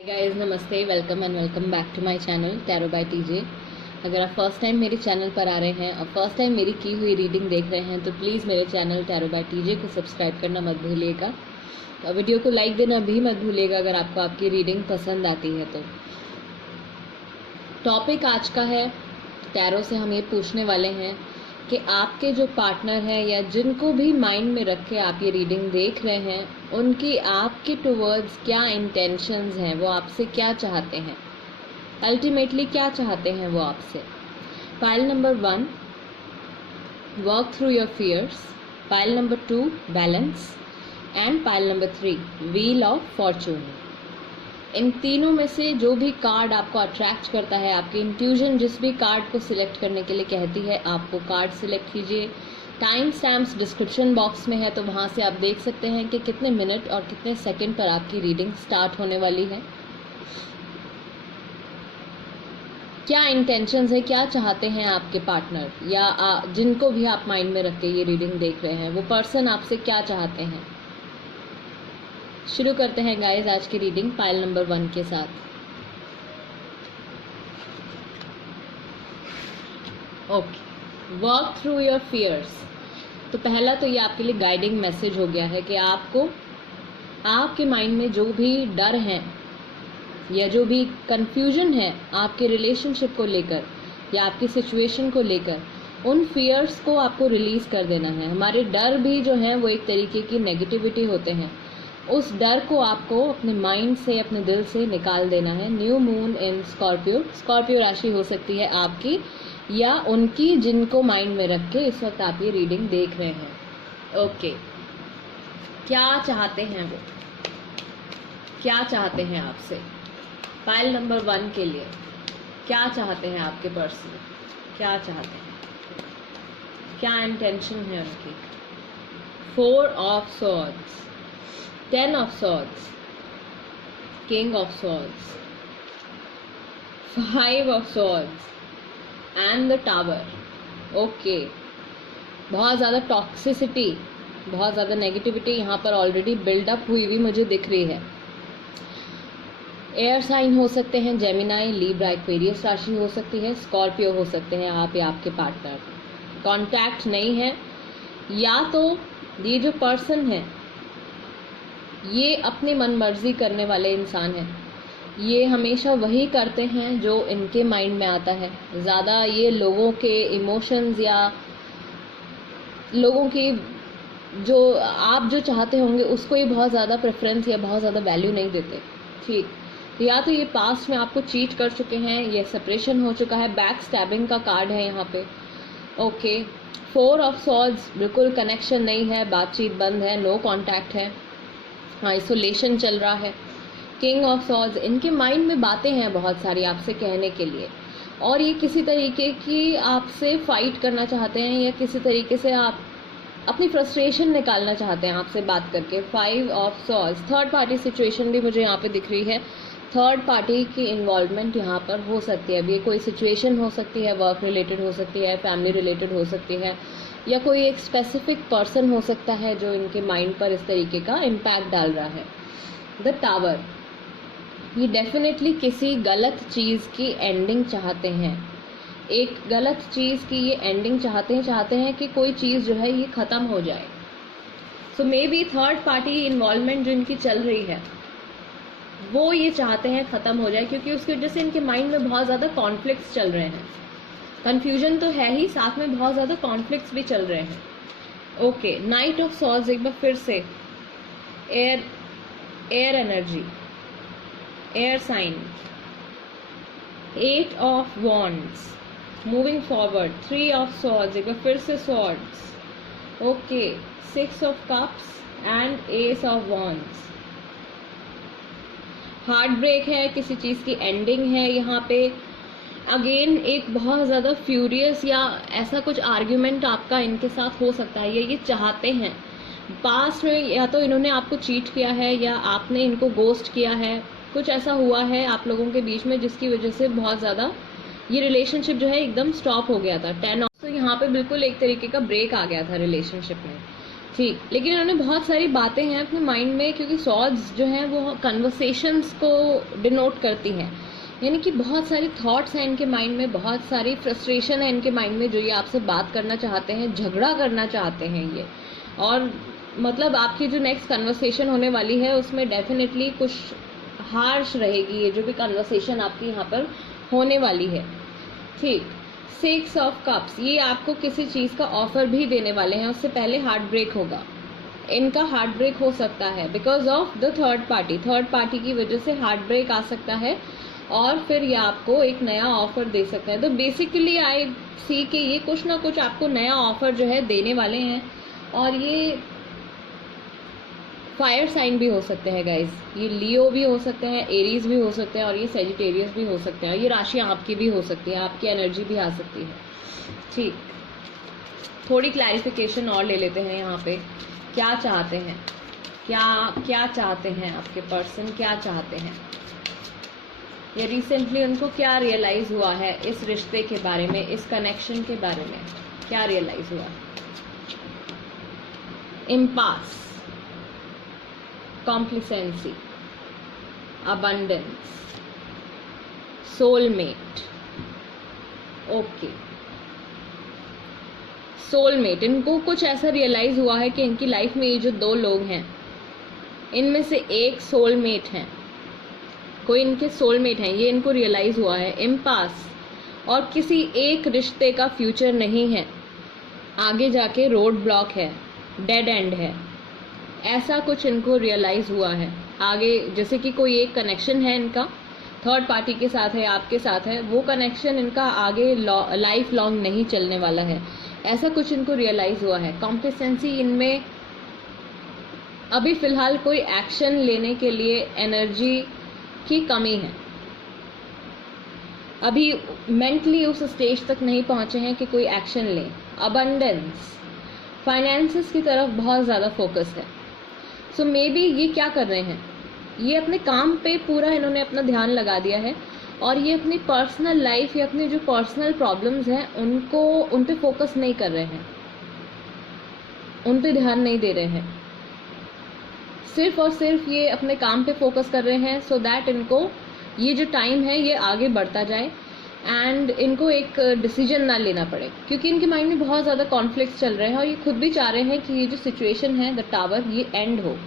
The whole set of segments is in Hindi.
गाइस नमस्ते, welcome and welcome back to my channel tarot by TJ. अगर आप फर्स्ट टाइम मेरे चैनल पर आ रहे हैं और फर्स्ट टाइम मेरी की हुई रीडिंग देख रहे हैं तो प्लीज़ मेरे चैनल टैरो बाय टीजे को सब्सक्राइब करना मत भूलिएगा और वीडियो को लाइक देना भी मत भूलिएगा अगर आपको आपकी रीडिंग पसंद आती है तो। टॉपिक आज का है, टैरो से हम ये पूछने वाले हैं कि आपके जो पार्टनर हैं या जिनको भी माइंड में रख के आप ये रीडिंग देख रहे हैं उनकी आपके टुवर्ड्स क्या इंटेंशंस हैं, वो आपसे क्या चाहते हैं, अल्टीमेटली क्या चाहते हैं वो आपसे। Pile number 1, work through your fears. Pile number 2, balance. And pile number 3, wheel of fortune. इन तीनों में से जो भी कार्ड आपको अट्रैक्ट करता है, आपकी इंट्यूजन जिस भी कार्ड को सिलेक्ट करने के लिए कहती है, आप वो कार्ड सिलेक्ट कीजिए। टाइम स्टैम्प्स डिस्क्रिप्शन बॉक्स में है तो वहाँ से आप देख सकते हैं कि कितने मिनट और कितने सेकंड पर आपकी रीडिंग स्टार्ट होने वाली है। क्या इंटेंशंस है, क्या चाहते हैं आपके पार्टनर या जिनको भी आप माइंड में रख के ये रीडिंग देख रहे हैं, वो पर्सन आपसे क्या चाहते हैं। शुरू करते हैं गाइस आज की रीडिंग पाइल नंबर 1 के साथ। Okay, work through your fears. तो पहला तो ये आपके लिए गाइडिंग मैसेज हो गया है कि आपको आपके माइंड में जो भी डर हैं या जो भी कंफ्यूजन है आपके रिलेशनशिप को लेकर या आपकी सिचुएशन को लेकर, उन फियर्स को आपको रिलीज कर देना है। हमारे डर भी जो हैं वो एक तरीके की नेगेटिविटी होते हैं, उस डर को आपको अपने माइंड से, अपने दिल से निकाल देना है। New moon in Scorpio, Scorpio राशि हो सकती है आपकी या उनकी जिनको माइंड में रख के इस वक्त आप ये रीडिंग देख रहे हैं। ओके, क्या चाहते हैं वो, क्या चाहते हैं आपसे। फाइल नंबर 1 के लिए क्या चाहते हैं आपके पर्सन, क्या चाहते हैं, क्या इंटेंशन है उनकी। 4 of swords, 10 of swords, king of swords, 5 of swords and the tower। Okay, बहुत ज़्यादा टॉक्सिसिटी, बहुत ज़्यादा नेगेटिविटी यहाँ पर ऑलरेडी बिल्डअप हुई हुई मुझे दिख रही है। एयर साइन हो सकते हैं, जेमिनाई, लीब्रा, एक्वेरियस राशि हो सकती है, स्कॉर्पियो हो सकते हैं आप या आपके पार्टनर। कॉन्टैक्ट नहीं है, या तो ये जो पर्सन है ये अपनी मनमर्जी करने वाले इंसान हैं, ये हमेशा वही करते हैं जो इनके माइंड में आता है। ज़्यादा ये लोगों के इमोशंस या लोगों की जो आप जो चाहते होंगे उसको ये बहुत ज़्यादा प्रेफरेंस या बहुत ज़्यादा वैल्यू नहीं देते। ठीक, तो या तो ये पास्ट में आपको चीट कर चुके हैं, ये सेपरेशन हो चुका है, बैक स्टैबिंग का कार्ड है यहाँ पे। ओके, 4 ऑफ सॉर्ड्स, बिल्कुल कनेक्शन नहीं है, बातचीत बंद है, नो कॉन्टैक्ट है, आइसोलेशन चल रहा है। किंग ऑफ सॉर्ड्स, इनके माइंड में बातें हैं बहुत सारी आपसे कहने के लिए और ये किसी तरीके की आपसे फाइट करना चाहते हैं या किसी तरीके से आप अपनी फ्रस्ट्रेशन निकालना चाहते हैं आपसे बात करके। 5 of swords, third party situation भी मुझे यहाँ पे दिख रही है। थर्ड पार्टी की इन्वॉल्वमेंट यहाँ पर हो सकती है। अब ये कोई सिचुएशन हो सकती है, वर्क रिलेटेड हो सकती है, फैमिली रिलेटेड हो सकती है, या कोई एक स्पेसिफिक पर्सन हो सकता है जो इनके माइंड पर इस तरीके का इम्पैक्ट डाल रहा है। द टावर, ये डेफिनेटली किसी गलत चीज़ की एंडिंग चाहते हैं, एक गलत चीज़ की ये एंडिंग चाहते हैं कि कोई चीज़ जो है ये ख़त्म हो जाए। So maybe third party involvement जो इनकी चल रही है वो ये चाहते हैं ख़त्म हो जाए, क्योंकि उसकी वजह से इनके माइंड में बहुत ज़्यादा कॉन्फ्लिक्ट्स चल रहे हैं। कन्फ्यूजन तो है ही, साथ में बहुत ज़्यादा कॉन्फ्लिक्ट्स भी चल रहे हैं। ओके, नाइट ऑफ सॉर्ड्स, एक बार फिर से air energy, air sign. 8 of wands, moving forward. 3 of swords, एक बार फिर से swords. Okay, 6 of cups and ace of wands. Heartbreak है, किसी चीज़ की एंडिंग है यहाँ पे। अगेन एक बहुत ज़्यादा फ्यूरियस या ऐसा कुछ आर्ग्यूमेंट आपका इनके साथ हो सकता है, ये चाहते हैं। पास्ट में या तो इन्होंने आपको चीट किया है या आपने इनको गोस्ट किया है, कुछ ऐसा हुआ है आप लोगों के बीच में जिसकी वजह से बहुत ज़्यादा ये रिलेशनशिप जो है एकदम स्टॉप हो गया था। 10 ऑफ, तो यहाँ पे बिल्कुल एक तरीके का ब्रेक आ गया था रिलेशनशिप में। ठीक, लेकिन इन्होंने बहुत सारी बातें हैं अपने माइंड में, क्योंकि सॉर्ड्स जो हैं वो कन्वर्सेशंस को डिनोट करती हैं, यानी कि बहुत सारी थॉट्स हैं इनके माइंड में, बहुत सारी फ्रस्ट्रेशन है इनके माइंड में, जो ये आपसे बात करना चाहते हैं, झगड़ा करना चाहते हैं ये। और मतलब आपकी जो नेक्स्ट कन्वर्सेशन होने वाली है उसमें डेफिनेटली कुछ हार्श रहेगी ये जो भी कन्वर्सेशन आपकी यहाँ पर होने वाली है। ठीक, 6 ऑफ कप्स, ये आपको किसी चीज़ का ऑफर भी देने वाले हैं, उससे पहले हार्ट ब्रेक होगा। इनका हार्ट ब्रेक हो सकता है because of the third party की वजह से हार्ट ब्रेक आ सकता है, और फिर ये आपको एक नया ऑफर दे सकते हैं। तो बेसिकली आई सी कि ये कुछ ना कुछ आपको नया ऑफर जो है देने वाले हैं, और ये फायर साइन भी हो सकते हैं गाइज, ये लियो भी हो सकते हैं, एरीज भी हो सकते हैं, और ये सेजिटेरियस भी हो सकते हैं, ये राशि आपकी भी हो सकती है, आपकी एनर्जी भी आ सकती है। ठीक, थोड़ी क्लैरिफिकेशन और ले लेते हैं यहाँ पे, क्या चाहते हैं, क्या चाहते हैं आपके पर्सन, क्या चाहते हैं, ये रिसेंटली उनको क्या रियलाइज हुआ है इस रिश्ते के बारे में, इस कनेक्शन के बारे में क्या रियलाइज हुआ है। Impasse, complacency, abundance, soulmate. Okay, soulmate, इनको कुछ ऐसा रियलाइज हुआ है कि इनकी लाइफ में ये जो 2 लोग हैं इनमें से एक सोलमेट हैं, कोई इनके सोलमेट हैं, ये इनको रियलाइज हुआ है। इम्पास, और किसी एक रिश्ते का फ्यूचर नहीं है, आगे जाके रोड ब्लॉक है, डेड एंड है, ऐसा कुछ इनको रियलाइज हुआ है। आगे जैसे कि कोई एक कनेक्शन है इनका, थर्ड पार्टी के साथ है, आपके साथ है, वो कनेक्शन इनका आगे लाइफ लॉन्ग नहीं चलने वाला है, ऐसा कुछ इनको रियलाइज हुआ है। कॉम्प्लिसेंसी, इनमें अभी फिलहाल कोई एक्शन लेने के लिए एनर्जी की कमी है, अभी मेंटली उस स्टेज तक नहीं पहुंचे हैं कि कोई एक्शन लें। अबंडेंस, फाइनेंसेस की तरफ बहुत ज़्यादा फोकस है। सो मे बी ये क्या कर रहे हैं, ये अपने काम पे पूरा इन्होंने अपना ध्यान लगा दिया है, और ये अपनी पर्सनल लाइफ या अपनी जो पर्सनल प्रॉब्लम्स हैं उन पे फोकस नहीं कर रहे हैं, उन पे ध्यान नहीं दे रहे हैं, सिर्फ और सिर्फ ये अपने काम पे फोकस कर रहे हैं, सो दैट इनको ये जो टाइम है ये आगे बढ़ता जाए एंड इनको एक डिसीजन ना लेना पड़े, क्योंकि इनके माइंड में बहुत ज़्यादा कॉन्फ्लिक्ट्स चल रहे हैं, और ये खुद भी चाह रहे हैं कि ये जो सिचुएशन है द टावर, ये एंड हो,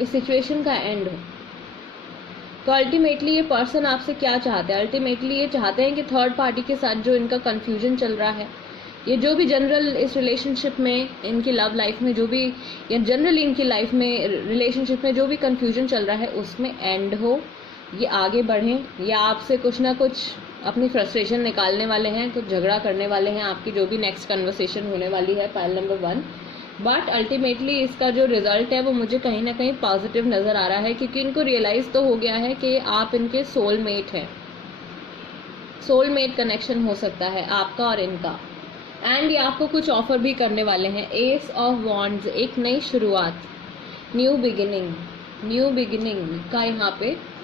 इस सिचुएशन का एंड हो। तो अल्टीमेटली ये पर्सन आपसे क्या चाहते हैं, अल्टीमेटली ये चाहते हैं कि थर्ड पार्टी के साथ जो इनका कन्फ्यूजन चल रहा है, ये जो भी जनरल इस रिलेशनशिप में, इनकी लव लाइफ में जो भी, या जनरली इनकी लाइफ में रिलेशनशिप में जो भी कन्फ्यूजन चल रहा है उसमें एंड हो, ये आगे बढ़ें, या आपसे कुछ ना कुछ अपनी फ्रस्ट्रेशन निकालने वाले हैं, कुछ झगड़ा करने वाले हैं, आपकी जो भी नेक्स्ट कन्वर्सेशन होने वाली है पाइल नंबर 1। बट अल्टीमेटली इसका जो रिजल्ट है वो मुझे कहीं ना कहीं पॉजिटिव नज़र आ रहा है, क्योंकि इनको रियलाइज़ तो हो गया है कि आप इनके सोलमेट हैं, सोलमेट कनेक्शन हो सकता है आपका और इनका, एंड ये आपको कुछ ऑफर भी करने वाले हैं। एस ऑफ वॉन्ड्स, एक नई शुरुआत, न्यू बिगिनिंग का यहाँ पे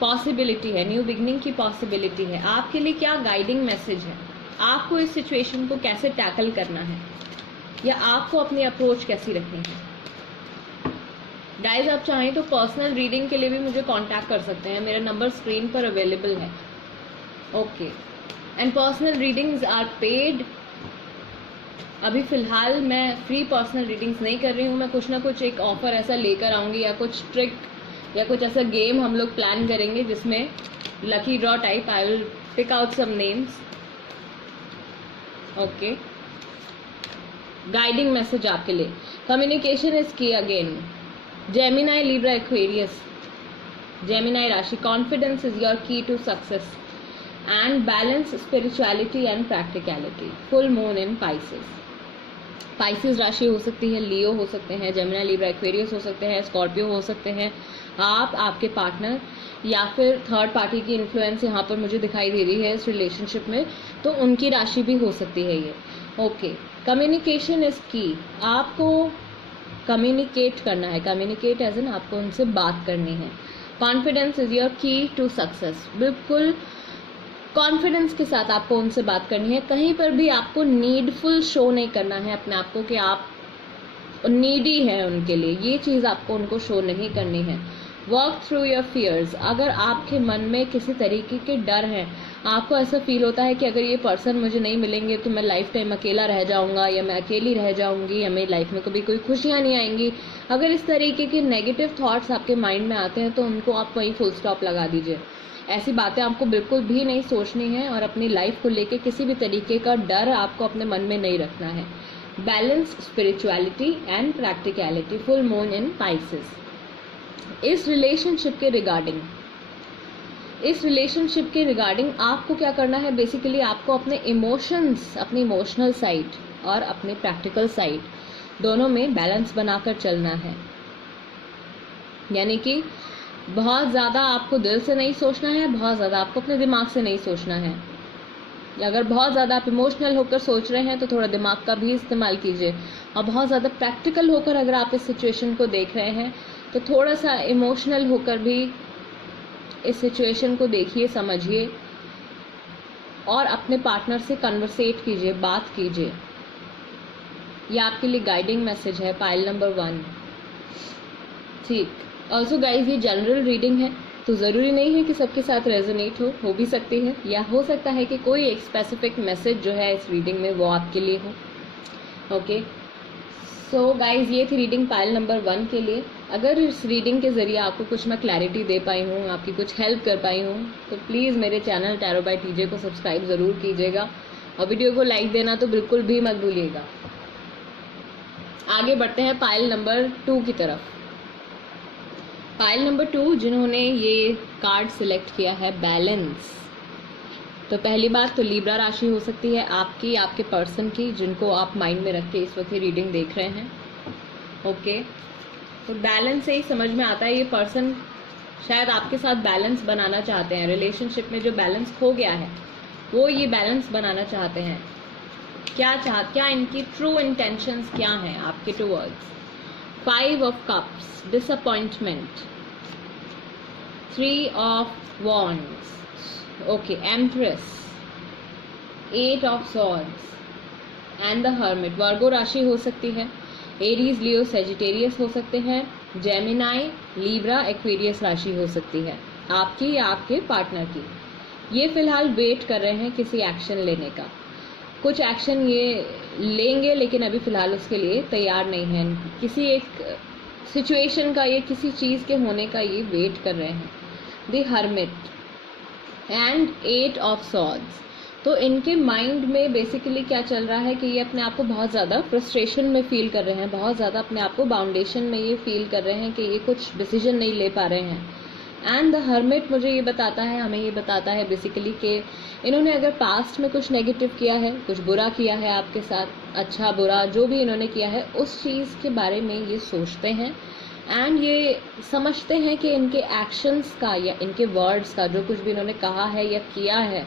पॉसिबिलिटी है, न्यू बिगिनिंग की पॉसिबिलिटी है। आपके लिए क्या गाइडिंग मैसेज है, आपको इस सिचुएशन को कैसे टैकल करना है, या आपको अपनी अप्रोच कैसी रखनी है। गाइज आप चाहें तो पर्सनल रीडिंग के लिए भी मुझे कांटेक्ट कर सकते हैं, मेरा नंबर स्क्रीन पर अवेलेबल है। Okay, and personal readings are paid. अभी फ़िलहाल मैं फ्री पर्सनल रीडिंग्स नहीं कर रही हूँ, मैं कुछ ना कुछ एक ऑफ़र ऐसा लेकर आऊँगी, या कुछ ट्रिक या कुछ ऐसा गेम हम लोग प्लान करेंगे जिसमें lucky draw type I will pick out some names. Okay, guiding message आपके लिए, communication is key again, Gemini Libra Aquarius, Gemini राशि, confidence is your key to success and balance spirituality and practicality, full moon in Pisces राशि हो सकती है, लियो हो सकते हैं, जेमिनाई लिब्रा एक्वेरियस हो सकते हैं, स्कॉर्पियो हो सकते हैं, आप, आपके पार्टनर, या फिर थर्ड पार्टी की इन्फ्लुएंस यहाँ पर मुझे दिखाई दे रही है इस रिलेशनशिप में, तो उनकी राशि भी हो सकती है ये। ओके, कम्युनिकेशन इज की, आपको कम्युनिकेट करना है, कम्युनिकेट एज एन आपको उनसे बात करनी है। Confidence is your key to success, बिल्कुल कॉन्फिडेंस के साथ आपको उनसे बात करनी है, कहीं पर भी आपको नीडफुल शो नहीं करना है अपने आप को कि आप नीडी है उनके लिए, ये चीज़ आपको उनको शो नहीं करनी है। वर्क थ्रू योर फियर्स, अगर आपके मन में किसी तरीके के डर हैं, आपको ऐसा फील होता है कि अगर ये पर्सन मुझे नहीं मिलेंगे तो मैं लाइफ टाइम अकेला रह जाऊंगा, या मैं अकेली रह जाऊंगी, या मेरी लाइफ में कभी कोई खुशियाँ नहीं आएंगी, अगर इस तरीके के नेगेटिव थॉट्स आपके माइंड में आते हैं तो उनको आप वहीं फुल स्टॉप लगा दीजिए। ऐसी बातें आपको बिल्कुल भी नहीं सोचनी है और अपनी लाइफ को लेके किसी भी तरीके का डर आपको अपने मन में नहीं रखना है। Balance spirituality and practicality, full moon in Pisces. इस रिलेशनशिप के रिगार्डिंग आपको क्या करना है, बेसिकली आपको अपने इमोशंस, अपनी इमोशनल साइड और अपने प्रैक्टिकल साइड दोनों में बैलेंस बनाकर चलना है। यानी कि बहुत ज़्यादा आपको दिल से नहीं सोचना है, बहुत ज़्यादा आपको अपने दिमाग से नहीं सोचना है। अगर बहुत ज़्यादा आप इमोशनल होकर सोच रहे हैं तो थोड़ा दिमाग का भी इस्तेमाल कीजिए, और बहुत ज़्यादा प्रैक्टिकल होकर अगर आप इस सिचुएशन को देख रहे हैं तो थोड़ा सा इमोशनल होकर भी इस सिचुएशन को देखिए, समझिए और अपने पार्टनर से कन्वर्सेट कीजिए, बात कीजिए। यह आपके लिए गाइडिंग मैसेज है, पाइल नंबर 1। ठीक, ऑल्सो गाइज ये जनरल रीडिंग है, तो ज़रूरी नहीं है कि सबके साथ रेजोनेट हो भी सकती है, या हो सकता है कि कोई एक स्पेसिफिक मैसेज जो है इस रीडिंग में वो आपके लिए हो। ओके, सो गाइज ये थी रीडिंग पाइल नंबर 1 के लिए। अगर इस रीडिंग के ज़रिए आपको कुछ मैं क्लैरिटी दे पाई हूँ, आपकी कुछ हेल्प कर पाई हूँ, तो प्लीज़ मेरे चैनल टैरो बाय टीजे को सब्सक्राइब ज़रूर कीजिएगा और वीडियो को लाइक देना तो बिल्कुल भी मत भूलिएगा। आगे बढ़ते हैं पाइल नंबर 2 की तरफ। पाइल नंबर 2 जिन्होंने ये कार्ड सिलेक्ट किया है, बैलेंस। तो पहली बात तो लीब्रा राशि हो सकती है आपकी, आपके पर्सन की, जिनको आप माइंड में रख के इस वक्त रीडिंग देख रहे हैं। ओके, तो बैलेंस से ही समझ में आता है ये पर्सन शायद आपके साथ बैलेंस बनाना चाहते हैं। रिलेशनशिप में जो बैलेंस खो गया है वो ये बैलेंस बनाना चाहते हैं। क्या इनकी ट्रू इंटेंशंस क्या हैं आपके towards. 5 of cups, disappointment. 3 of wands, okay, empress, 8 of swords and the hermit. Virgo राशि हो सकती है, एरीज, लियो, सेजिटेरियस हो सकते हैं, जेमिनाई, लीब्रा, एक्वेरियस राशि हो सकती है आपकी या आपके पार्टनर की। ये फिलहाल वेट कर रहे हैं किसी एक्शन लेने का, कुछ एक्शन ये लेंगे लेकिन अभी फ़िलहाल उसके लिए तैयार नहीं हैं। किसी एक सिचुएशन का या किसी चीज़ के होने का ये वेट कर रहे हैं। The hermit and 8 of swords. तो इनके माइंड में बेसिकली क्या चल रहा है कि ये अपने आप को बहुत ज़्यादा फ्रस्ट्रेशन में फील कर रहे हैं, बहुत ज़्यादा अपने आप को बाउंडेशन में ये फील कर रहे हैं कि ये कुछ डिसीजन नहीं ले पा रहे हैं। एंड द हर्मिट मुझे ये बताता है, हमें ये बताता है बेसिकली कि इन्होंने अगर पास्ट में कुछ नेगेटिव किया है, कुछ बुरा किया है आपके साथ, अच्छा बुरा जो भी इन्होंने किया है, उस चीज़ के बारे में ये सोचते हैं एंड ये समझते हैं कि इनके एक्शंस का या इनके वर्ड्स का, जो कुछ भी इन्होंने कहा है या किया है,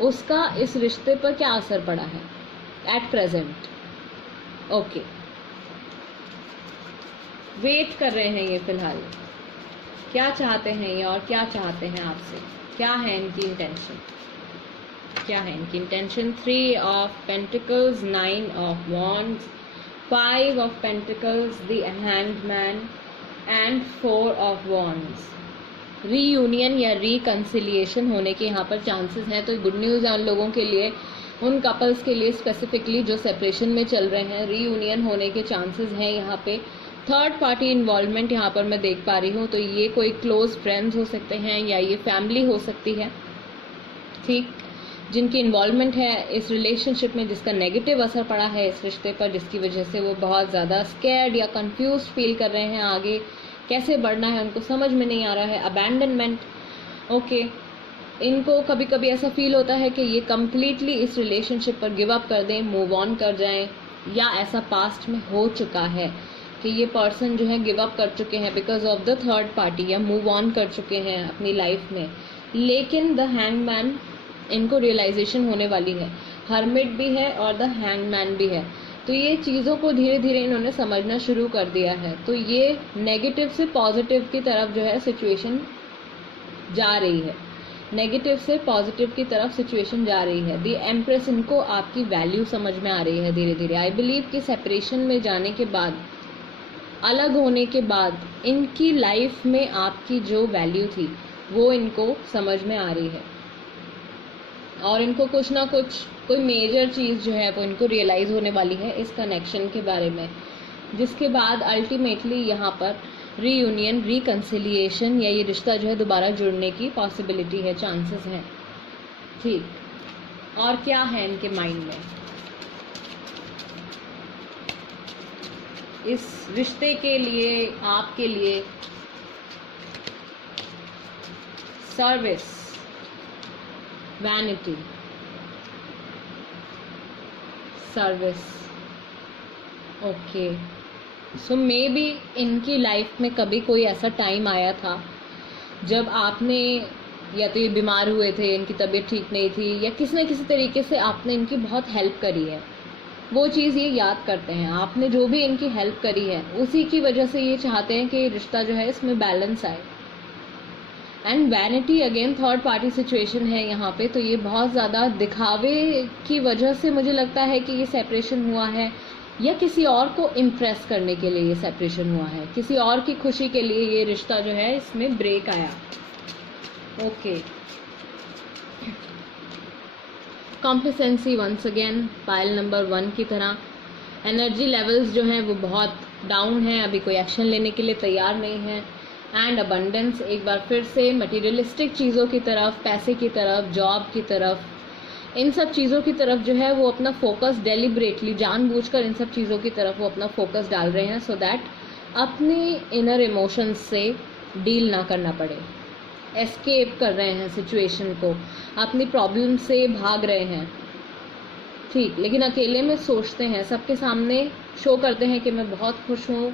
उसका इस रिश्ते पर क्या असर पड़ा है एट प्रेजेंट। ओके, वेट कर रहे हैं ये फिलहाल, क्या चाहते हैं ये और क्या चाहते हैं आपसे, क्या है इनकी इंटेंशन, क्या है इनकी intention. 3 of pentacles, 9 of wands, 5 of pentacles, the hangman and 4 of wands. Reunion या रिकन्सिलिएशन होने के यहाँ पर चांसेस हैं, तो गुड न्यूज़ है उन लोगों के लिए, उन कपल्स के लिए स्पेसिफिकली जो सेपरेशन में चल रहे हैं। रीयूनियन होने के चांसेस हैं यहाँ पे। थर्ड पार्टी इन्वॉल्वमेंट यहाँ पर मैं देख पा रही हूँ, तो ये कोई क्लोज फ्रेंड्स हो सकते हैं या ये फैमिली हो सकती है, ठीक, जिनकी इन्वॉल्वमेंट है इस रिलेशनशिप में, जिसका नेगेटिव असर पड़ा है इस रिश्ते पर, जिसकी वजह से वो बहुत ज़्यादा स्कैर्ड या कंफ्यूज फील कर रहे हैं, आगे कैसे बढ़ना है उनको समझ में नहीं आ रहा है। अबैंडनमेंट, ओके, इनको कभी कभी ऐसा फील होता है कि ये कम्प्लीटली इस रिलेशनशिप पर गिव अप कर दें, मूव ऑन कर जाएं, या ऐसा पास्ट में हो चुका है कि ये पर्सन जो है गिव अप कर चुके हैं because of the third party, या मूव ऑन कर चुके हैं अपनी लाइफ में। लेकिन द हैंगमैन, इनको रियलाइजेशन होने वाली है, हर्मिट भी है और द हैंगमैन भी है, तो ये चीज़ों को धीरे धीरे इन्होंने समझना शुरू कर दिया है। तो ये नेगेटिव से पॉजिटिव की तरफ जो है सिचुएशन जा रही है, नेगेटिव से पॉजिटिव की तरफ सिचुएशन जा रही है। दी एम्प्रेस, इनको आपकी वैल्यू समझ में आ रही है धीरे धीरे। आई बिलीव कि सेपरेशन में जाने के बाद अलग होने के बाद इनकी लाइफ में आपकी जो वैल्यू थी वो इनको समझ में आ रही है, और इनको कुछ ना कुछ कोई मेजर चीज़ जो है वो इनको रियलाइज़ होने वाली है इस कनेक्शन के बारे में, जिसके बाद अल्टीमेटली यहाँ पर रीयूनियन, रिकन्सिलिएशन या ये रिश्ता जो है दोबारा जुड़ने की पॉसिबिलिटी है, चांसेस हैं। ठीक, और क्या है इनके माइंड में इस रिश्ते के लिए, आपके लिए? Service, vanity, service. Okay, so may be इनकी लाइफ में कभी कोई ऐसा टाइम आया था जब आपने, या तो ये बीमार हुए थे, इनकी तबीयत ठीक नहीं थी, या किसी न किसी तरीके से आपने इनकी बहुत हेल्प करी है। वो चीज़ ये याद करते हैं, आपने जो भी इनकी हेल्प करी है उसी की वजह से ये चाहते हैं कि रिश्ता जो है इसमें बैलेंस आए। And vanity again third party situation है यहाँ पे, तो ये बहुत ज़्यादा दिखावे की वजह से मुझे लगता है कि ये सेपरेशन हुआ है, या किसी और को इम्प्रेस करने के लिए ये सेपरेशन हुआ है, किसी और की खुशी के लिए ये रिश्ता जो है इसमें ब्रेक आया। Okay, complacency once again pile number 1 की तरह। एनर्जी लेवल्स जो हैं वो बहुत डाउन है, अभी कोई एक्शन लेने के लिए तैयार नहीं है। एंड अबंडेंस, एक बार फिर से मटीरियलिस्टिक चीज़ों की तरफ, पैसे की तरफ, जॉब की तरफ, इन सब चीज़ों की तरफ जो है वो अपना फोकस डेलिब्रेटली, जानबूझकर इन सब चीज़ों की तरफ वो अपना फोकस डाल रहे हैं, सो दैट अपने इनर इमोशंस से डील ना करना पड़े। एस्केप कर रहे हैं सिचुएशन को, अपनी प्रॉब्लम से भाग रहे हैं। ठीक, लेकिन अकेले में सोचते हैं, सबके सामने शो करते हैं कि मैं बहुत खुश हूँ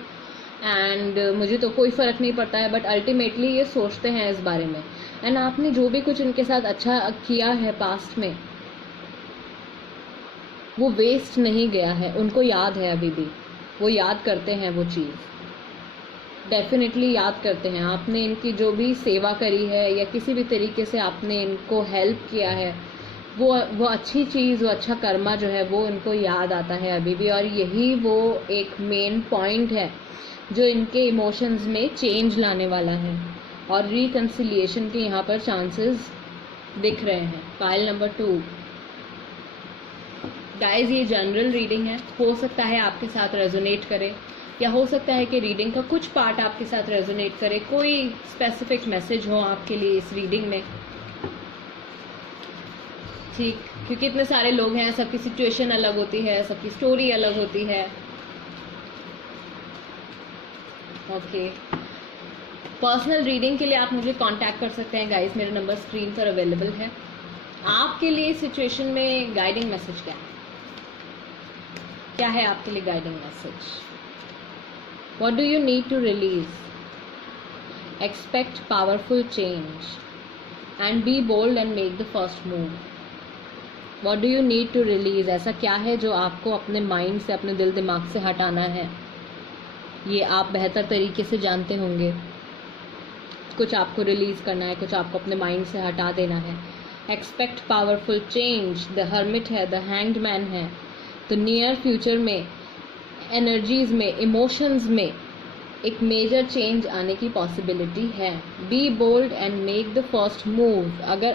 एंड मुझे तो कोई फ़र्क नहीं पड़ता है, बट अल्टीमेटली ये सोचते हैं इस बारे में। एंड आपने जो भी कुछ इनके साथ अच्छा किया है पास्ट में, वो वेस्ट नहीं गया है, उनको याद है, अभी भी वो याद करते हैं, वो चीज़ डेफिनेटली याद करते हैं। आपने इनकी जो भी सेवा करी है या किसी भी तरीके से आपने इनको हेल्प किया है, वो अच्छी चीज़, वो अच्छा कर्मा जो है वो इनको याद आता है अभी भी, और यही वो एक मेन पॉइंट है जो इनके इमोशंस में चेंज लाने वाला है, और रिकन्सिलिएशन के यहाँ पर चांसेस दिख रहे हैं। Pile number 2। गाइस, ये जनरल रीडिंग है, हो सकता है आपके साथ रेजोनेट करे, या हो सकता है कि रीडिंग का कुछ पार्ट आपके साथ रेजोनेट करे, कोई स्पेसिफिक मैसेज हो आपके लिए इस रीडिंग में। ठीक, क्योंकि इतने सारे लोग हैं, सबकी सिचुएशन अलग होती है, सबकी स्टोरी अलग होती है। ओके, पर्सनल रीडिंग के लिए आप मुझे कांटेक्ट कर सकते हैं गाइस, मेरा नंबर स्क्रीन पर अवेलेबल है। आपके लिए सिचुएशन में गाइडिंग मैसेज क्या है आपके लिए guiding message? What do you need to release? Expect powerful change and be bold and make the first move. What do you need to release? ऐसा क्या है जो आपको अपने माइंड से, अपने दिल दिमाग से हटाना है? ये आप बेहतर तरीके से जानते होंगे। कुछ आपको रिलीज़ करना है, कुछ आपको अपने माइंड से हटा देना है। Expect powerful change, the hermit है, द हैंग्ड मैन है। तो नियर फ्यूचर में एनर्जीज में, इमोशंस में एक मेजर चेंज आने की पॉसिबिलिटी है। Be bold and make the first move. अगर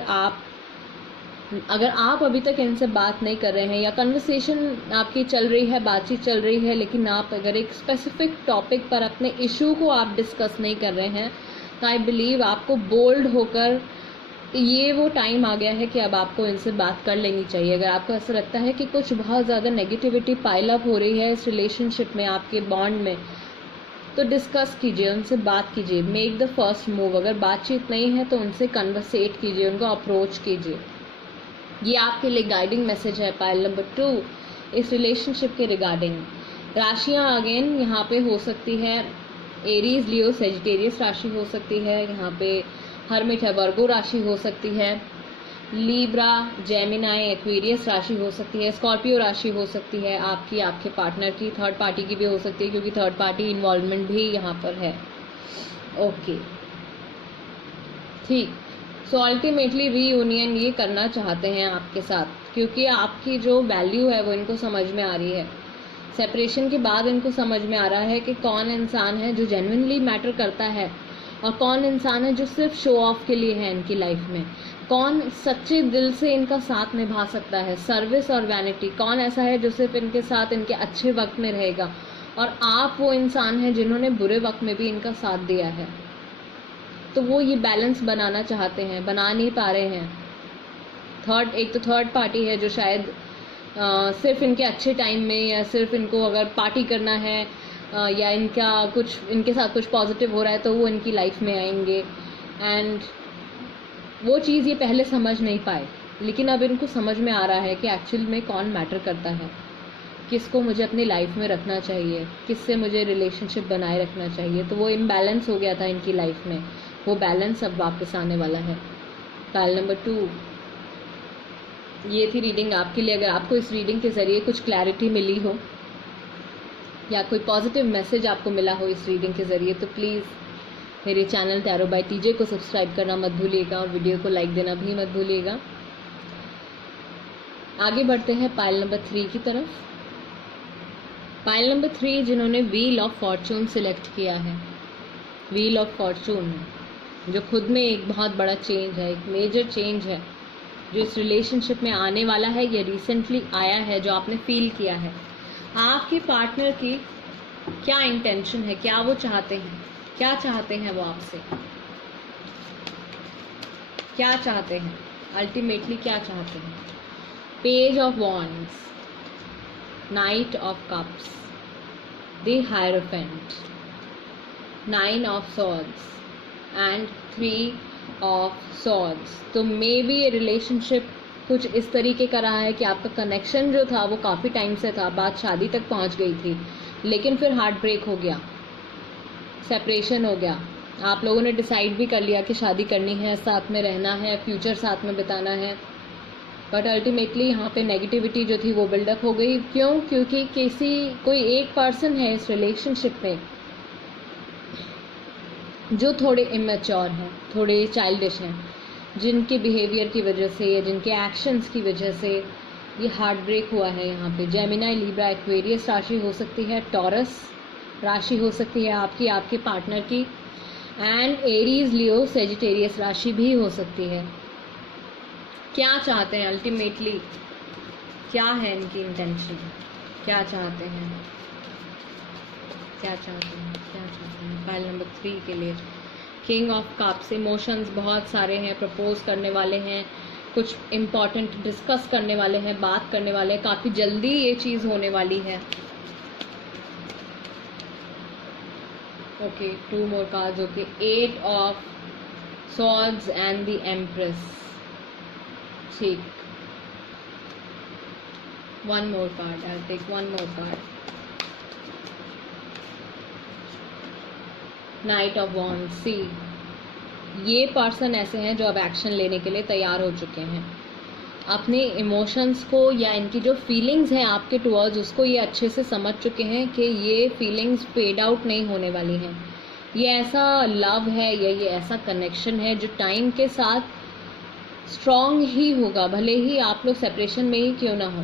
आप अभी तक इनसे बात नहीं कर रहे हैं, या कन्वर्सेशन आपकी चल रही है, बातचीत चल रही है, लेकिन आप अगर एक स्पेसिफिक टॉपिक पर अपने इशू को आप डिस्कस नहीं कर रहे हैं, तो आई बिलीव आपको बोल्ड होकर, ये वो टाइम आ गया है कि अब आपको इनसे बात कर लेनी चाहिए। अगर आपको ऐसा लगता है कि कुछ बहुत ज़्यादा नेगेटिविटी पाइल अप हो रही है इस रिलेशनशिप में, आपके बॉन्ड में, तो डिस्कस कीजिए, उनसे बात कीजिए, मेक द फर्स्ट मूव। अगर बातचीत नहीं है तो उनसे कन्वर्सेट कीजिए, उनको अप्रोच कीजिए। ये आपके लिए गाइडिंग मैसेज है पाइल नंबर 2 इस रिलेशनशिप के रिगार्डिंग। राशियाँ अगेन यहाँ पे हो सकती है एरीज, लियो, सेजिटेरियस राशि हो सकती है, यहाँ पे हर्मिट है, वर्गो राशि हो सकती है, लीब्रा, जेमिनाई, एक्वेरियस राशि हो सकती है, स्कॉर्पियो राशि हो सकती है, आपकी, आपके पार्टनर की, थर्ड पार्टी की भी हो सकती है, क्योंकि थर्ड पार्टी इन्वॉल्वमेंट भी यहाँ पर है। ओके, ठीक। सो अल्टीमेटली रीयूनियन ये करना चाहते हैं आपके साथ, क्योंकि आपकी जो वैल्यू है वो इनको समझ में आ रही है। सेपरेशन के बाद इनको समझ में आ रहा है कि कौन इंसान है जो जेन्युइनली मैटर करता है और कौन इंसान है जो सिर्फ शो ऑफ के लिए है इनकी लाइफ में। कौन सच्चे दिल से इनका साथ निभा सकता है, सर्विस और वैनिटी। कौन ऐसा है जो सिर्फ इनके साथ इनके अच्छे वक्त में रहेगा, और आप वो इंसान हैं जिन्होंने बुरे वक्त में भी इनका साथ दिया है। तो वो ये बैलेंस बनाना चाहते हैं, बना नहीं पा रहे हैं। एक तो थर्ड पार्टी है जो शायद सिर्फ इनके अच्छे टाइम में, या सिर्फ इनको अगर पार्टी करना है या इनके साथ कुछ पॉजिटिव हो रहा है तो वो इनकी लाइफ में आएंगे। एंड वो चीज़ ये पहले समझ नहीं पाए, लेकिन अब इनको समझ में आ रहा है कि एक्चुअल में कौन मैटर करता है, किसको मुझे अपनी लाइफ में रखना चाहिए, किससे मुझे रिलेशनशिप बनाए रखना चाहिए। तो वो इम्बैलेंस हो गया था इनकी लाइफ में, वो बैलेंस अब वापस आने वाला है। पाइल नंबर 2, ये थी रीडिंग आपके लिए। अगर आपको इस रीडिंग के ज़रिए कुछ क्लैरिटी मिली हो या कोई पॉजिटिव मैसेज आपको मिला हो इस रीडिंग के ज़रिए, तो प्लीज़ मेरे चैनल टैरो बाय टीजे को सब्सक्राइब करना मत भूलिएगा और वीडियो को लाइक देना भी मत भूलिएगा। आगे बढ़ते हैं पाइल नंबर 3 की तरफ। पाइल नंबर 3 जिन्होंने व्हील ऑफ फॉर्चून सिलेक्ट किया है। व्हील ऑफ फॉर्चून जो खुद में एक बहुत बड़ा चेंज है, एक मेजर चेंज है जो इस रिलेशनशिप में आने वाला है या रिसेंटली आया है, जो आपने फील किया है। आपके पार्टनर की क्या इंटेंशन है, क्या वो चाहते हैं, क्या चाहते हैं वो आपसे, क्या चाहते हैं, अल्टीमेटली क्या चाहते हैं। Page of wands, night of cups, the hierophant, 9 of swords and 3 of swords. तो मे बी ये रिलेशनशिप कुछ इस तरीके का रहा है कि आपका कनेक्शन जो था वो काफ़ी टाइम से था, बात शादी तक पहुंच गई थी, लेकिन फिर हार्ट ब्रेक हो गया, सेपरेशन हो गया। आप लोगों ने डिसाइड भी कर लिया कि शादी करनी है, साथ में रहना है, फ्यूचर साथ में बिताना है, बट अल्टीमेटली यहाँ पे नेगेटिविटी जो थी वो बिल्डअप हो गई। क्यों? क्योंकि कोई एक पर्सन है इस रिलेशनशिप में जो थोड़े इमेच्योर हैं, थोड़े चाइल्डिश हैं, जिनके बिहेवियर की वजह से या जिनके एक्शंस की वजह से ये हार्ट ब्रेक हुआ है। यहाँ पे जेमिनाई, लिब्रा, एक्वेरियस राशि हो सकती है, टॉरस राशि हो सकती है आपकी, आपके पार्टनर की, एंड एरीज, लियो, सेजिटेरियस राशि भी हो सकती है। क्या चाहते हैं अल्टीमेटली, क्या है इनकी इंटेंशन, क्या चाहते हैं, क्या चाहते हैं, क्या चाहते हैं। फाइल नंबर 3 के लिए किंग ऑफ कप्स, इमोशंस बहुत सारे हैं, प्रपोज करने वाले हैं, कुछ इम्पॉर्टेंट डिस्कस करने वाले हैं, बात करने वाले हैं, काफ़ी जल्दी ये चीज़ होने वाली है। Okay, 2 more cards. Okay, 8 of swords and the empress. ठीक, 1 more card, I take 1 more card. Knight of wands. See, ये पर्सन ऐसे हैं जो अब एक्शन लेने के लिए तैयार हो चुके हैं। अपने इमोशंस को या इनकी जो फीलिंग्स हैं आपके टुवर्ड्स, उसको ये अच्छे से समझ चुके हैं कि ये फीलिंग्स फेड आउट नहीं होने वाली हैं। ये ऐसा लव है या ये ऐसा कनेक्शन है जो टाइम के साथ स्ट्रॉन्ग ही होगा, भले ही आप लोग सेपरेशन में ही क्यों ना हो,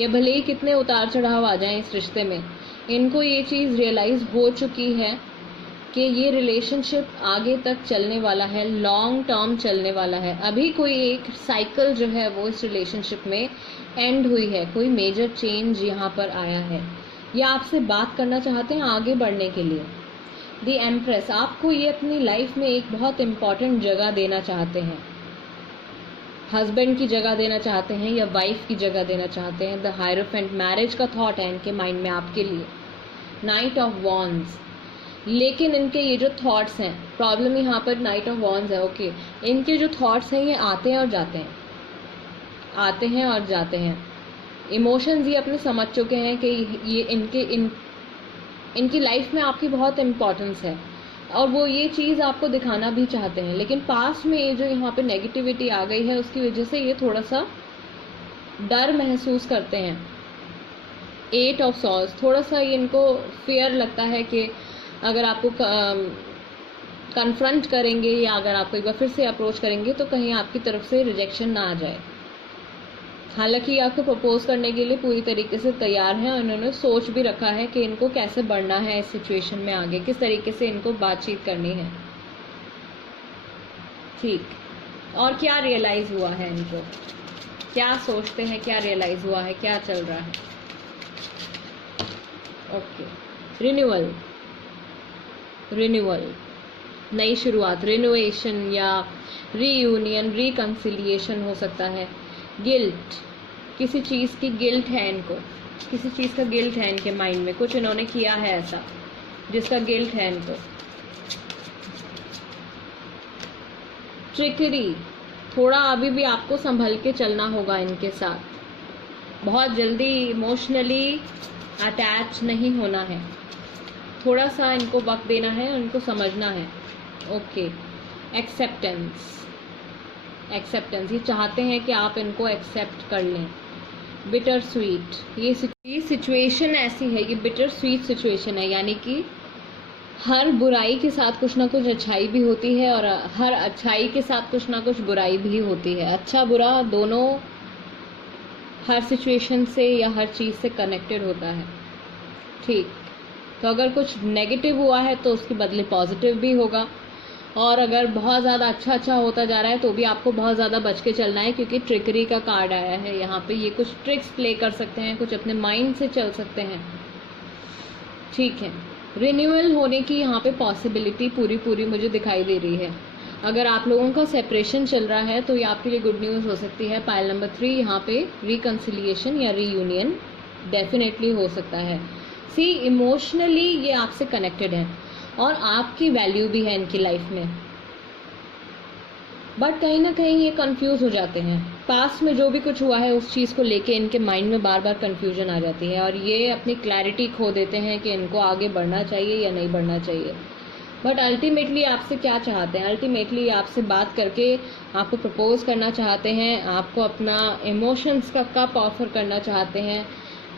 या भले ही कितने उतार चढ़ाव आ जाएं इस रिश्ते में। इनको ये चीज़ रियलाइज़ हो चुकी है कि ये रिलेशनशिप आगे तक चलने वाला है, लॉन्ग टर्म चलने वाला है। अभी कोई एक साइकिल जो है वो इस रिलेशनशिप में एंड हुई है, कोई मेजर चेंज यहाँ पर आया है, या आपसे बात करना चाहते हैं आगे बढ़ने के लिए। द एम्प्रेस, आपको ये अपनी लाइफ में एक बहुत इम्पॉर्टेंट जगह देना चाहते हैं, हस्बैंड की जगह देना चाहते हैं या वाइफ की जगह देना चाहते हैं। द हायरोफेंट, मैरिज का थॉट है इनके माइंड में आपके लिए। नाइट ऑफ वॉन्ड्स, लेकिन इनके ये जो थॉट्स हैं, प्रॉब्लम यहाँ पर नाइट ऑफ वॉन्ड्स है। ओके, इनके जो थॉट्स हैं ये आते हैं और जाते हैं, आते हैं और जाते हैं। इमोशंस ये अपने समझ चुके हैं कि ये इनकी लाइफ में आपकी बहुत इम्पोर्टेंस है, और वो ये चीज़ आपको दिखाना भी चाहते हैं। लेकिन पास्ट में ये जो यहाँ पे नेगेटिविटी आ गई है उसकी वजह से ये थोड़ा सा डर महसूस करते हैं। 8 ऑफ सॉर्ड्स, थोड़ा सा ये इनको फियर लगता है कि अगर आपको कन्फ्रंट करेंगे या अगर आपको एक बार फिर से अप्रोच करेंगे तो कहीं आपकी तरफ से रिजेक्शन ना आ जाए। हालांकि ये आपको प्रपोज करने के लिए पूरी तरीके से तैयार हैं और उन्होंने सोच भी रखा है कि इनको कैसे बढ़ना है इस सिचुएशन में आगे, किस तरीके से इनको बातचीत करनी है। ठीक, और क्या रियलाइज हुआ है इनको, क्या सोचते हैं, क्या रियलाइज हुआ है, क्या चल रहा है। ओके, रिन्यूअल, रिन्यूअल, नई शुरुआत, रिनोवेशन या रीयूनियन, रिकंसिलिएशन हो सकता है। गिल्ट, किसी चीज़ की गिल्ट है इनको, किसी चीज़ का गिल्ट है इनके माइंड में, कुछ इन्होंने किया है ऐसा जिसका गिल्ट है इनको। ट्रिकरी, थोड़ा अभी भी आपको संभल के चलना होगा इनके साथ, बहुत जल्दी इमोशनली अटैच नहीं होना है, थोड़ा सा इनको वक्त देना है, उनको समझना है। ओके, एक्सेप्टेंस, एक्सेप्टेंस, ये चाहते हैं कि आप इनको एक्सेप्ट कर लें। बिटर स्वीट, ये सिचुएशन ऐसी है, ये बिटर स्वीट सिचुएशन है, यानी कि हर बुराई के साथ कुछ ना कुछ अच्छाई भी होती है और हर अच्छाई के साथ कुछ ना कुछ बुराई भी होती है। अच्छा बुरा दोनों हर सिचुएशन से या हर चीज़ से कनेक्टेड होता है। ठीक, तो अगर कुछ नेगेटिव हुआ है तो उसके बदले पॉजिटिव भी होगा, और अगर बहुत ज़्यादा अच्छा होता जा रहा है तो भी आपको बहुत ज़्यादा बच के चलना है, क्योंकि ट्रिकरी का कार्ड आया है यहाँ पे। ये कुछ ट्रिक्स प्ले कर सकते हैं, कुछ अपने माइंड से चल सकते हैं। ठीक है, रिन्यूअल होने की यहाँ पे पॉसिबिलिटी पूरी मुझे दिखाई दे रही है। अगर आप लोगों का सेपरेशन चल रहा है तो ये आपके लिए गुड न्यूज़ हो सकती है। पाइल नंबर 3 यहाँ पे रिकंसिलिएशन या रीयूनियन डेफिनेटली हो सकता है। सी, इमोशनली ये आपसे कनेक्टेड है और आपकी वैल्यू भी है इनकी लाइफ में, बट कहीं ना कहीं ये कंफ्यूज हो जाते हैं। पास्ट में जो भी कुछ हुआ है उस चीज़ को लेके इनके माइंड में बार बार कंफ्यूजन आ जाती है और ये अपनी क्लैरिटी खो देते हैं कि इनको आगे बढ़ना चाहिए या नहीं बढ़ना चाहिए। बट अल्टीमेटली आपसे क्या चाहते हैं? अल्टीमेटली आपसे बात करके आपको प्रपोज करना चाहते हैं, आपको अपना इमोशंस का कप ऑफर करना चाहते हैं,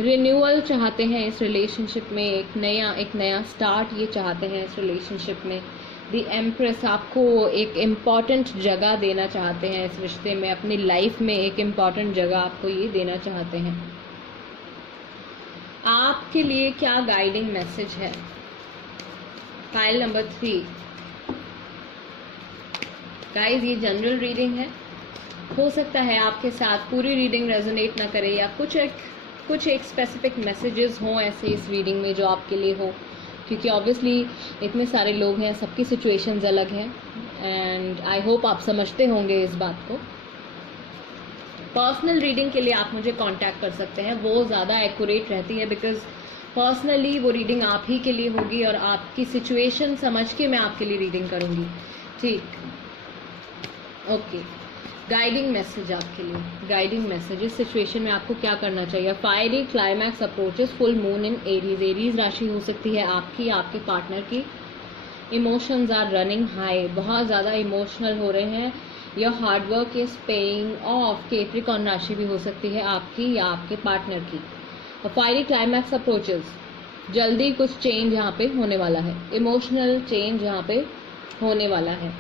रिन्यूअल चाहते हैं इस रिलेशनशिप में, एक नया स्टार्ट ये चाहते हैं इस रिलेशनशिप में। दी एम्प्रेस, आपको एक इम्पॉर्टेंट जगह देना चाहते हैं इस रिश्ते में, अपनी लाइफ में एक इम्पॉर्टेंट जगह आपको ये देना चाहते हैं। आपके लिए क्या गाइडिंग मैसेज है? File number 3। गाइस, ये जनरल रीडिंग है, हो सकता है आपके साथ पूरी रीडिंग रेजोनेट ना करे या कुछ एक स्पेसिफिक मैसेजेस हों ऐसे इस रीडिंग में जो आपके लिए हो, क्योंकि ऑब्वियसली इतने सारे लोग हैं, सबकी सिचुएशंस अलग हैं एंड आई होप आप समझते होंगे इस बात को। पर्सनल रीडिंग के लिए आप मुझे कांटेक्ट कर सकते हैं, वो ज़्यादा एक्यूरेट रहती है, बिकॉज पर्सनली वो रीडिंग आप ही के लिए होगी और आपकी सिचुएशन समझ के मैं आपके लिए रीडिंग करूँगी। ठीक, ओके। गाइडिंग मैसेज आपके लिए, गाइडिंग मैसेज इस सिचुएशन में आपको क्या करना चाहिए? Fiery climax approaches, full moon इन एरीज, एरीज राशि हो सकती है आपकी, आपके पार्टनर की। इमोशंस आर रनिंग हाई, बहुत ज़्यादा इमोशनल हो रहे हैं। Your hard work is paying of, Capricorn राशि भी हो सकती है आपकी या आपके पार्टनर की। और फायरी क्लाइमैक्स अप्रोचेस, जल्दी कुछ चेंज यहाँ पे होने वाला है, इमोशनल चेंज यहाँ पे होने वाला है।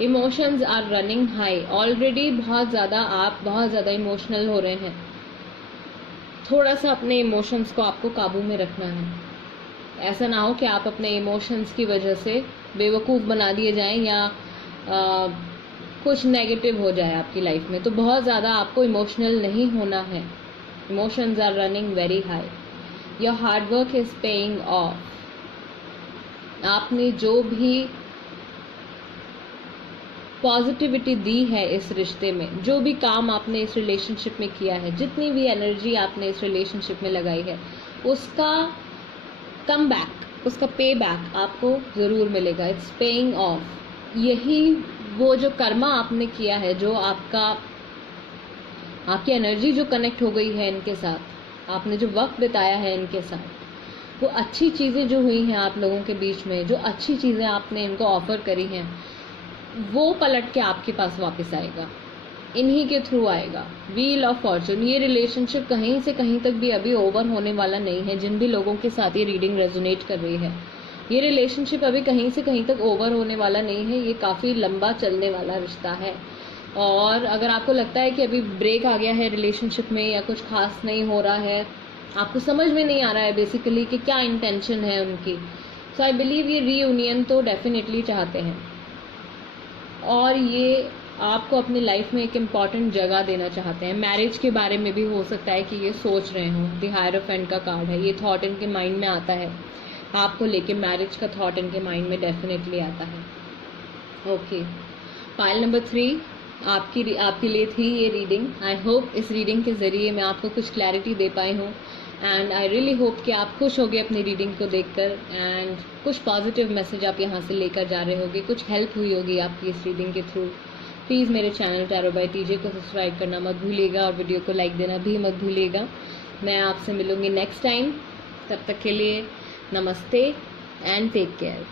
Emotions are running high, already बहुत ज़्यादा इमोशनल हो रहे हैं। थोड़ा सा अपने इमोशंस को आपको काबू में रखना है, ऐसा ना हो कि आप अपने इमोशंस की वजह से बेवकूफ़ बना दिए जाएं या कुछ नेगेटिव हो जाए आपकी लाइफ में। तो बहुत ज़्यादा आपको इमोशनल नहीं होना है। Emotions are running very high, your hard work is paying off. आपने जो भी पॉजिटिविटी दी है इस रिश्ते में, जो भी काम आपने इस रिलेशनशिप में किया है, जितनी भी एनर्जी आपने इस रिलेशनशिप में लगाई है, उसका कम बैक, उसका पे बैक आपको ज़रूर मिलेगा। It's paying off. यही वो जो कर्मा आपने किया है, जो आपकी एनर्जी जो कनेक्ट हो गई है इनके साथ, आपने जो वक्त बिताया है इनके साथ, वो अच्छी चीज़ें जो हुई हैं आप लोगों के बीच में, जो अच्छी चीज़ें आपने इनको ऑफर करी हैं, वो पलट के आपके पास वापस आएगा, इन्हीं के थ्रू आएगा। व्हील ऑफ फॉर्चून, ये रिलेशनशिप कहीं से कहीं तक भी अभी ओवर होने वाला नहीं है। जिन भी लोगों के साथ ये रीडिंग रेजोनेट कर रही है, ये रिलेशनशिप अभी कहीं से कहीं तक ओवर होने वाला नहीं है, ये काफ़ी लंबा चलने वाला रिश्ता है। और अगर आपको लगता है कि अभी ब्रेक आ गया है रिलेशनशिप में या कुछ खास नहीं हो रहा है, आपको समझ में नहीं आ रहा है बेसिकली कि क्या इंटेंशन है उनकी, सो आई बिलीव ये रीयूनियन तो डेफिनेटली चाहते हैं और ये आपको अपनी लाइफ में एक इम्पॉर्टेंट जगह देना चाहते हैं। मैरिज के बारे में भी हो सकता है कि ये सोच रहे हों। द हायरोफेंट का कार्ड है, ये थॉट इनके माइंड में आता है, आपको लेके मैरिज का थॉट इनके माइंड में डेफिनेटली आता है। ओके, पाइल नंबर 3 आपके लिए थी ये रीडिंग। आई होप इस रीडिंग के ज़रिए मैं आपको कुछ क्लैरिटी दे पाई हूँ एंड आई रियली होप कि आप खुश होगे अपनी रीडिंग को देखकर एंड कुछ पॉजिटिव मैसेज आप यहाँ से लेकर जा रहे होगे, कुछ हेल्प हुई होगी आपकी इस रीडिंग के थ्रू। प्लीज़ मेरे चैनल टैरो बाय टीजे को सब्सक्राइब करना मत भूलिएगा और वीडियो को लाइक देना भी मत भूलिएगा। मैं आपसे मिलूँगी नेक्स्ट टाइम, तब तक के लिए नमस्ते एंड टेक केयर।